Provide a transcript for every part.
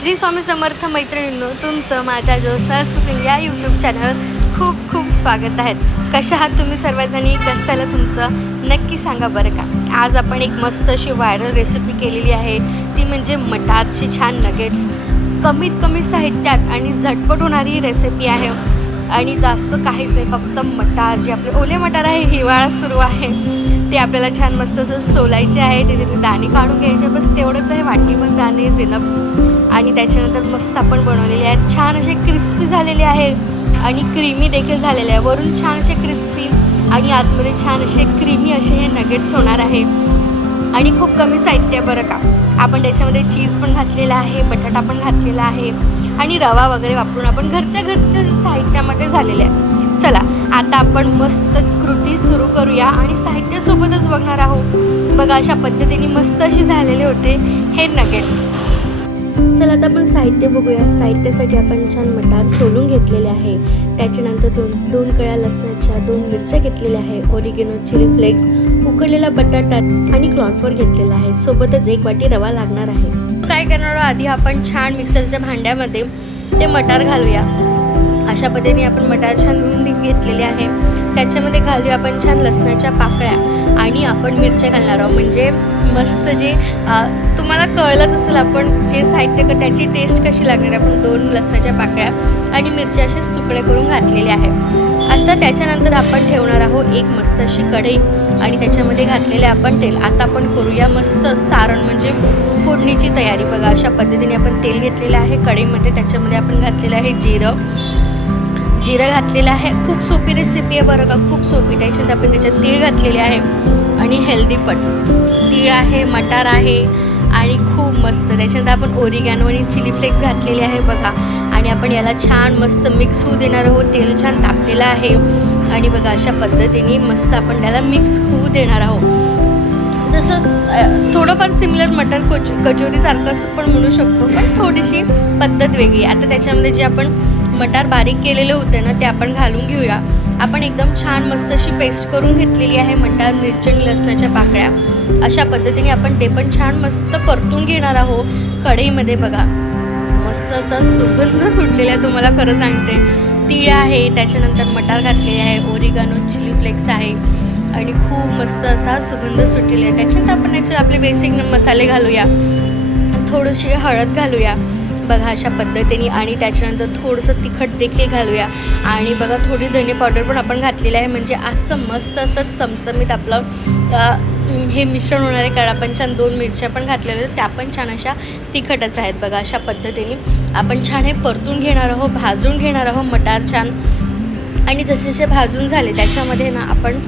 श्री स्वामी समर्थ मैत्रिणींनो, तुमचं माझ्या जोसास कुकिंग या यूट्यूब चॅनलवर खूप खूप स्वागत आहे. कशा आहात तुम्ही सर्वजणी? कसं झालं तुमचं नक्की सांगा बरं का. आज आपण एक मस्त अशी व्हायरल रेसिपी केलेली आहे, ती म्हणजे मटारची छान नगेट्स. कमीत कमी साहित्यात आणि झटपट होणारी ही रेसिपी आहे आणि जास्त काहीच नाही, फक्त मटार जे आपले ओले मटार आहे, हिवाळा सुरू आहे, ते आपल्याला छान मस्त असं सोलायचे आहे. त्याचे दाणे काढून घ्यायचे, बस तेवढंच आहे. वाटीभर दाणे जिनप आणि त्याच्यानंतर मस्त आपण बनवलेले आहेत. छान असे क्रिस्पी झालेले आहे आणि क्रीमी देखील झालेले आहे. वरून छान असे क्रिस्पी आणि आतमध्ये छान असे क्रीमी असे हे नगेट्स होणार आहे आणि खूप कमी साहित्य बरं का. आपण त्याच्यामध्ये चीज पण घातलेला आहे, बटाटा पण घातलेला आहे आणि रवा वगैरे वापरून आपण घरच्या साहित्यामध्ये झालेले आहे. चला आता आपण मस्त कृती सुरू करूया आणि साहित्यासोबतच बघणार आहोत. बघा अशा पद्धतीने मस्त असे झालेले होते हे नगेट्स. चला आता आपण साहित्य बघूया. साहित्यासाठी आपण छान मटार सोलून घेतलेले आहे. त्याच्यानंतर दोन कळ्या लसणाच्या, 2 मिरच्या घेतलेल्या आहे, ओरिगेनो, चिली फ्लेक्स, उकडलेला बटाटा आणि कॉर्नफ्लोअर घेतलेला आहे. सोबतच 1 वाटी रवा लागणार आहे. काय करणार आधी आपण छान मिक्सरच्या भांड्यामध्ये ते मटार घालूया. अशा पद्धतीने आपण मटार छान धुवून घेतलेले आहे. त्याच्यामध्ये घालूया आपण छान लसणाच्या पाकळ्या आणि आपण मिरच्या घालणार आहोत. म्हणजे मस्त जे तुम्हाला कळलंच असेल आपण जे साहित्य त्याची टेस्ट कशी लागणार. आपण 2 लसणाच्या पाकळ्या आणि मिरच्या असेच तुकडे करून घातलेले आहे. आता त्याच्यानंतर आपण ठेवणार आहोत एक मस्त अशी कढई आणि त्याच्यामध्ये घातलेले आपण तेल. आता आपण करूया मस्त सारण म्हणजे फोडणीची तयारी. बघा अशा पद्धतीने आपण तेल घेतलेलं आहे कढईमध्ये. त्याच्यामध्ये आपण घातलेलं आहे जिरं घातलेलं आहे. खूप सोपी रेसिपी आहे बरं का, खूप सोपी. त्याच्यानंतर आपण त्याच्यात तीळ घातलेले आहे आणि हेल्दी पण. तीळ आहे, मटार आहे आणि खूप मस्त. त्याच्यानंतर आपण ओरिगॅनो आणि चिली फ्लेक्स घातलेले आहे बघा. आणि आपण याला छान मस्त मिक्स होऊ देणार आहोत. तेल छान तापलेलं आहे आणि बघा अशा पद्धतीने मस्त आपण त्याला मिक्स होऊ देणार आहोत. जसं थोडंफार सिमिलर मटर कचोरीसारखंच पण म्हणू शकतो, पण थोडीशी पद्धत वेगळी. आता त्याच्यामध्ये जे आपण मटार बारीक केलेले होते ना, ते आपण घालून घेऊया. आपण एकदम छान मस्त अशी पेस्ट करून घेतलेली आहे मटार, मिरची आणि लसणाच्या पाकळ्या. अशा पद्धतीने आपण ते पण छान मस्त परतून घेणार आहोत कढईमध्ये. बघा मस्त असा सुगंध सुटलेला आहे, तुम्हाला खरं सांगते. तीळ आहे, त्याच्यानंतर मटार घातलेले आहे, ओरिगॅनो, चिली फ्लेक्स आहे आणि खूप मस्त असा सुगंध सुटलेला आहे. त्याच्यानंतर आपण याच्यात आपले बेसिक मसाले घालूया, थोडीशी हळद घालूया बघा अशा पद्धतीने आणि त्याच्यानंतर थोडंसं तिखट देखील घालूया आणि बघा थोडी धने पावडर पण आपण घातलेलं आहे. म्हणजे असं मस्त असं चमचमीत आपलं हे मिश्रण होणार आहे. कारण आपण छान 2 मिरच्या पण घातलेल्या आहेत, त्या पण छान अशा तिखटच आहेत. बघा अशा पद्धतीने आपण छान हे परतून घेणार आहोत, भाजून घेणार आहोत मटार छान. आणि जसे भाजून झाले त्याच्यामध्ये ना आपण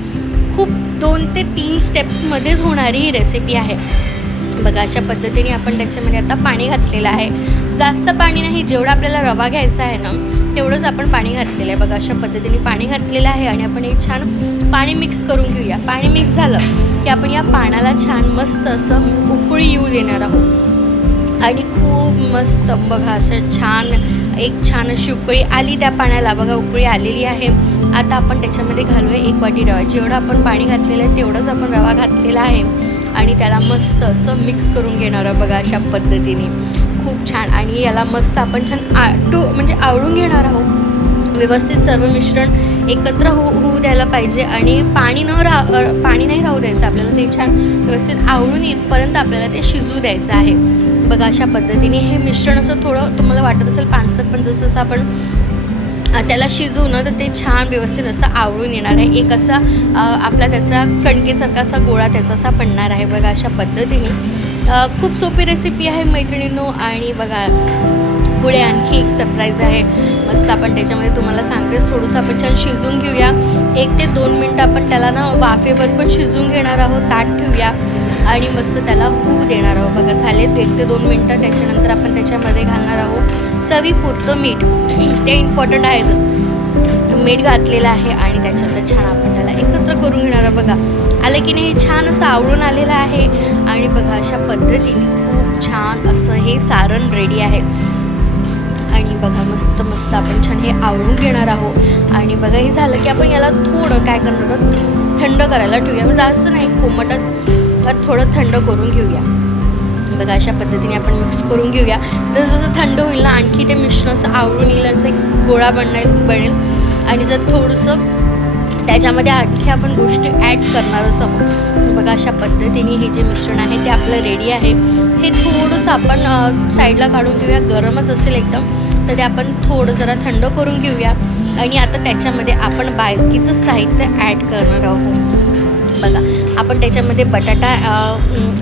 खूप 2 ते 3 स्टेप्समध्येच होणारी ही रेसिपी आहे. बघा अशा पद्धतीने आपण त्याच्यामध्ये आता पाणी घातलेलं आहे. जास्त पाणी नाही, जेवढा आपल्याला रवा घ्यायचा आहे ना तेवढंच आपण पाणी घातलेलं आहे. बघा अशा पद्धतीने पाणी घातलेलं आहे आणि आपण हे छान पाणी मिक्स करून घेऊया. पाणी मिक्स झालं की आपण या पाण्याला छान मस्त असं उकळी येऊ देणार आहोत आणि खूप मस्त बघा असं छान अशी उकळी आली त्या पाण्याला. बघा उकळी आलेली आहे. आता आपण त्याच्यामध्ये घालूया 1 वाटी रवा. जेवढं आपण पाणी घातलेलं आहे तेवढंच आपण रवा घातलेला आहे आणि त्याला मस्त असं मिक्स करून घेणार आहोत. बघा अशा पद्धतीने खूप छान. आणि याला मस्त आपण छान आवळून घेणार आहोत. व्यवस्थित सर्व मिश्रण एकत्र होऊ द्यायला पाहिजे आणि पाणी नाही राहू द्यायचं आपल्याला. ते छान व्यवस्थित आवळून येतपर्यंत आपल्याला ते शिजू द्यायचं आहे. बघा अशा पद्धतीने हे मिश्रण असं थोडं तुम्हाला वाटत असेल पानसट, पण जसं आपण त्याला शिजवून तर ते छान व्यवस्थित असं आवळून येणार आहे. एक असा आपला त्याचा कणकेसारखा असा गोळा त्याचा असा बनणार आहे. बघा अशा पद्धतीने खूप सोपी रेसिपी आहे मैत्रिणींनो. आणि बघा पुढे आणखी एक सरप्राईज आहे मस्त. आपण त्याच्यामध्ये तुम्हाला सांगते थोडंसं आपण छान शिजवून घेऊया. 1 ते 2 मिनटं आपण त्याला ना वाफेवर पण शिजवून घेणार आहोत. ताट ठेवूया आणि मस्त त्याला होऊ देणार आहोत. बघा झालेत 1 ते 2 मिनटं. त्याच्यानंतर आपण त्याच्यामध्ये घालणार आहोत चवीपुरतं मीठ. ते इम्पॉर्टंट आहेच. मीठ घातलेलं आहे आणि त्याच्यानंतर छान आपण त्याला एकत्र करून घेणार आहोत. बघा आलं की नाही, छान असं आवडून आलेलं आहे आणि बघा अशा पद्धतीने खूप छान असं हे सारण रेडी आहे. आणि बघा मस्त आपण छान हे आवळून घेणार आहोत. आणि बघा हे झालं की आपण याला थोडं काय करणार आहोत, थंड करायला ठेवूया. जास्त नाही, कोमटच थोडं थंड करून घेऊया. बघा अशा पद्धतीने आपण मिक्स करून घेऊया. जसं जसं थंड होईल ना आणखी ते मिश्रण असं आवरून येईल, असं एक गोळा बनेल. आणि जर थोडंसं त्याच्यामध्ये आणखी आपण गोष्टी ॲड करणार असं बघा अशा पद्धतीने हे जे मिश्रण आहे ते आपलं रेडी आहे. हे थोडंसं आपण साईडला काढून घेऊया. गरमच असेल एकदम, तर ते आपण थोडं जरा थंड करून घेऊया. आणि आता त्याच्यामध्ये आपण बाकीचं साहित्य ॲड करणार आहोत. बघा आपण त्याच्यामध्ये बटाटा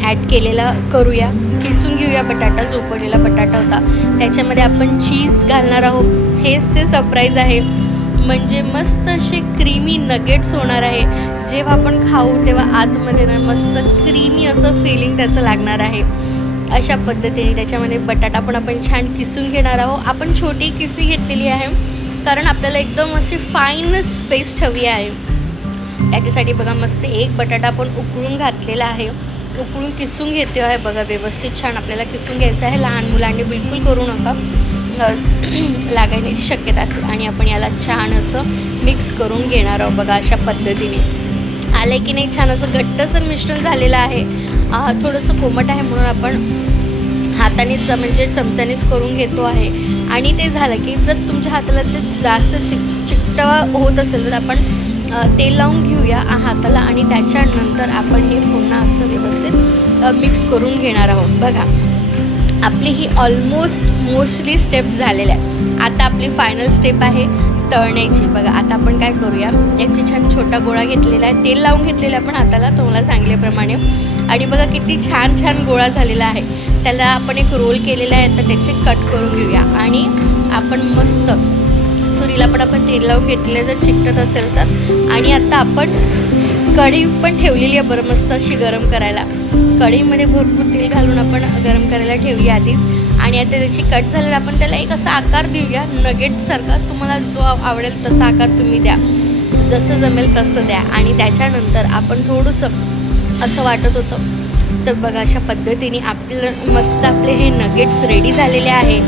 ॲड केलेला करूया. किसून घेऊया बटाटा, जो उकडलेला बटाटा होता. त्याच्यामध्ये आपण चीज घालणार आहोत. हेच ते सरप्राईज आहे. म्हणजे मस्त असे क्रीमी नगेट्स होणार आहे. जेव्हा आपण खाऊ तेव्हा आतमध्ये ना मस्त क्रीमी असं फिलिंग त्याचं लागणार आहे. अशा पद्धतीने त्याच्यामध्ये बटाटा पण आपण छान किसून घेणार आहोत. आपण छोटी किसणी घेतलेली आहे कारण आपल्याला एकदम अशी फाईनच पेस्ट हवी आहे. त्याच्यासाठी बघा मस्त एक बटाटा आपण उकळून घातलेला आहे. उकळून किसून घेतो आहे. बघा व्यवस्थित छान आपल्याला किसून घ्यायचं आहे. लहान मुलांनी बिलकुल करू नका, लागायची शक्यता असेल. आणि आपण याला छान असं मिक्स करून घेणार आहोत. बघा अशा पद्धतीने आलं की नाही, छान असं घट्टसर मिश्रण झालेलं आहे. थोडंसं कोमट आहे म्हणून आपण हातानेच म्हणजे चमच्यानेच करून घेतो आहे. आणि ते झालं की जर तुमच्या हाताला ते जास्त चिकटवा होत असेल तर आपण तेल लावून घेऊया हाताला आणि त्याच्यानंतर आपण हे पुन्हा असं व्यवस्थित मिक्स करून घेणार आहोत. बघा आपली ही मोस्टली स्टेप्स झालेल्या आहे. आता आपली फायनल स्टेप आहे तळण्याची. बघा आता आपण काय करूया, याची छान छोटा गोळा घेतलेला आहे. तेल लावून घेतलेला आहे आपण हाताला तुम्हाला सांगितल्याप्रमाणे. आणि बघा किती छान छान गोळा झालेला आहे. त्याला आपण एक रोल केलेला आहे. तर त्याचे कट करून घेऊया. आणि आपण मस्त सुरीला पण आपण तेल लावून घेतलेलं जर चिकटत असेल तर. आणि आता आपण कढई पण ठेवलेली आहे बरं मस्त अशी गरम करायला. कढईमध्ये भरपूर तेल घालून आपण गरम करायला ठेवली आधीच. आणि आता त्याची कट झालेला आपण त्याला एक असा आकार देऊया नगेटसारखा. तुम्हाला जो आवडेल तसा आकार तुम्ही द्या, जसं जमेल तसं द्या. आणि त्याच्यानंतर आपण थोडंसं असं वाटत होतं तर बघा अशा पद्धतीने आपलं मस्त आपले हे नगेट्स रेडी झालेले आहे.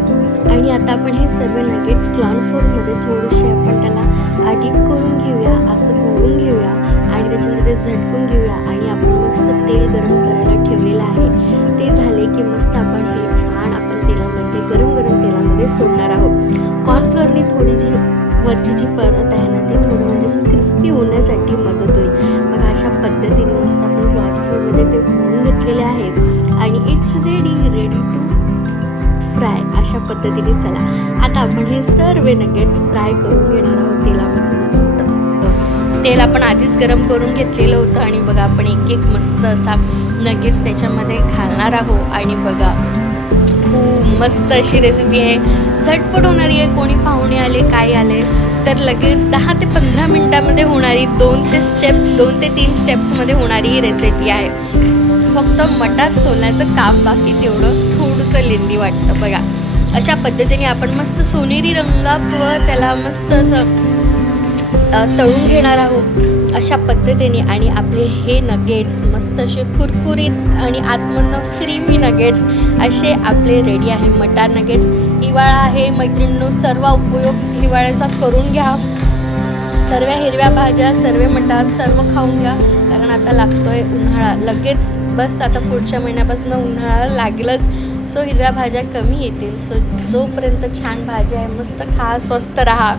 आणि आता आपण हे सर्व नगेट्स कॉर्नफ्लोअरमध्ये थोडेसे आपण त्याला डिप करून घेऊया, असं करून घेऊया. आणि त्याच्यामध्ये झटकून घेऊया. आणि आपण मस्त तेल गरम करायला ठेवलेलं आहे. ते झाले की मस्त आपण हे छान आपण तेलामध्ये गरम तेलामध्ये सोडणार आहोत. कॉर्नफ्लोअरने थोडी जी वरची जी परत आहे ना ते थोडं म्हणजे असं क्रिस्पी होण्यासाठी मदत होईल. बघा अशा पद्धतीने मस्त आपण कॉर्नफ्लोअरमध्ये ते भरून घेतलेले आहे. आणि इट्स रेडी टू फ्राय. अशा पद्धतीने चला आता आपण हे सर्व नगेट्स फ्राय करून घेणार आहोत तेलामध्ये. मस्त तेल आपण आधीच गरम करून घेतलेलं होतं. आणि बघा आपण एक मस्त असा नगेट्स त्याच्यामध्ये घालणार आहोत. आणि बघा खूप मस्त अशी रेसिपी आहे, झटपट होणारी आहे. कोणी पाहुणे आले काय आले तर लगेच 10 ते 15 मिनटामध्ये होणारी 2 ते 3 स्टेप्समध्ये होणारी ही रेसिपी आहे. फक्त मटार सोलण्याचं काम बाकी, तेवढं थोडंसं लेंदी वाटतं. बघा अशा पद्धतीने आपण मस्त सोनेरी रंगावर त्याला मस्त असं तळून घेणार आहोत अशा पद्धतीने. आणि आपले हे नगेट्स मस्त असे कुरकुरीत आणि आतमधनं क्रीमी नगेट्स असे आपले रेडी आहे. मटार नगेट्स. हिवाळा आहे मैत्रिणींनो, सर्व उपयोग हिवाळ्याचा करून घ्या. सर्व हिरव्या भाज्या, सर्व मटार सर्व खाऊन घ्या. कारण आता लागतोय उन्हाळा लगेच. बस आता पुढच्या महिन्यापासून उन्हाळा लागेलच. सो हिरव्या भाज्या कमी येतील. सो जोपर्यंत छान भाज्या आहे मस्त खा, स्वस्त राहा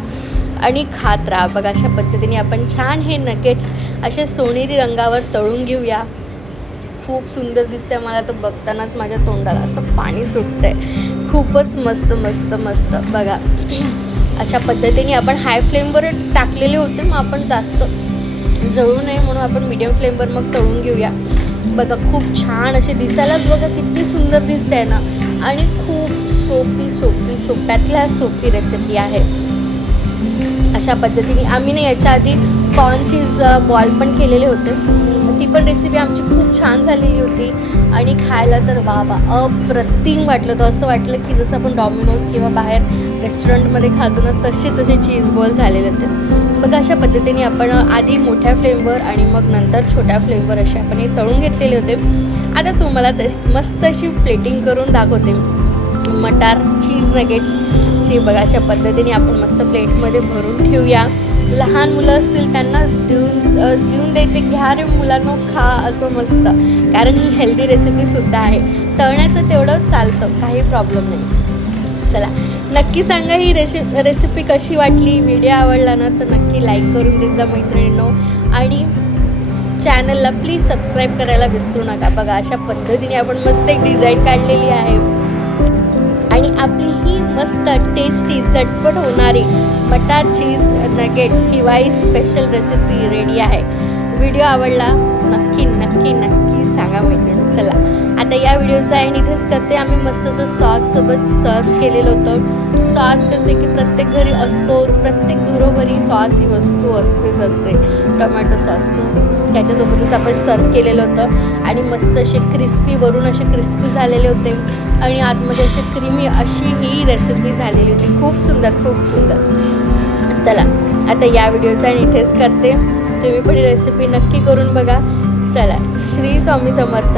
आणि खात राहा. बघा अशा पद्धतीने आपण छान हे नगेट्स असे सोनेरी रंगावर तळून घेऊया. खूप सुंदर दिसते. मला तर बघतानाच माझ्या तोंडाला असं पाणी सुटतंय. खूपच मस्त मस्त मस्त. बघा अशा पद्धतीने आपण हाय फ्लेमवर टाकलेले होते, मग आपण जास्त जळू नये म्हणून आपण मीडियम फ्लेमवर मग तळून घेऊया. बघा खूप छान असे दिसायलाच बघा किती सुंदर दिसते आहे ना. आणि खूप सोप्यातल्या सोपी रेसिपी आहे. अशा पद्धतीने आम्ही ना याच्या आधी कॉर्न चीज बॉल पण केलेले होते. ती पण रेसिपी आमची खूप छान झालेली होती. आणि खायला तर बाबा अप्रतिम वाटलं. तर असं वाटलं की जसं आपण डॉमिनोज किंवा बाहेर रेस्टॉरंटमध्ये खातो ना तसेच असे चीज बॉल झालेले होते. बघा अशा पद्धतीने आपण आधी मोठ्या फ्लेमवर आणि मग नंतर छोट्या फ्लेमवर असे आपण हे तळून घेतलेले होते. आता तुम्हाला ते मस्त अशी प्लेटिंग करून दाखवते मटार चीज नगेट्सची. बघा अशा पद्धतीने आपण मस्त प्लेटमध्ये भरून ठेवूया. लहान मुलं असतील त्यांना देऊन द्यायचे, घ्या रे मुलांनो खा असं मस्त. कारण ही हेल्दी रेसिपीसुद्धा आहे. तळण्याचं तेवढं चालतं, काही प्रॉब्लेम नाही. चला नक्की सांगा ही रेसिपी कशी वाटली. व्हिडिओ आवडला ना तर नक्की लाईक करून देत जा मैत्रिणींनो, आणि चॅनलला प्लीज सबस्क्राईब करायला विसरू नका. बघा अशा पद्धतीने आपण मस्त एक डिझाईन काढलेली आहे, आणि आपली ही मस्त टेस्टी झटपट होणारी मटार चीज नगेट्स हिवाळी स्पेशल रेसिपी रेडी आहे. व्हिडिओ आवडला नक्की नक्की नक्की सांगा मैत्रिणी. चला आता या व्हिडिओचा एंड इथेच करते. आम्ही मस्त असं सॉससोबत सर्व केलेलं होतं. सॉस कसे की प्रत्येक घरी असतो, प्रत्येक घरोघरी सॉस ही वस्तू असते. टोमॅटो सॉसचं त्याच्यासोबतच आपण सर्व केलेलं होतं, आणि मस्त असे क्रिस्पी, वरून असे क्रिस्पी झालेले होते, आणि आतमध्ये अशी क्रीमी अशी ही रेसिपी झालेली होती. खूप सुंदर खूप सुंदर. चला आता या व्हिडिओचा इथेच करते. तुम्ही पण रेसिपी नक्की करून बघा. चला श्री स्वामी समर्थ.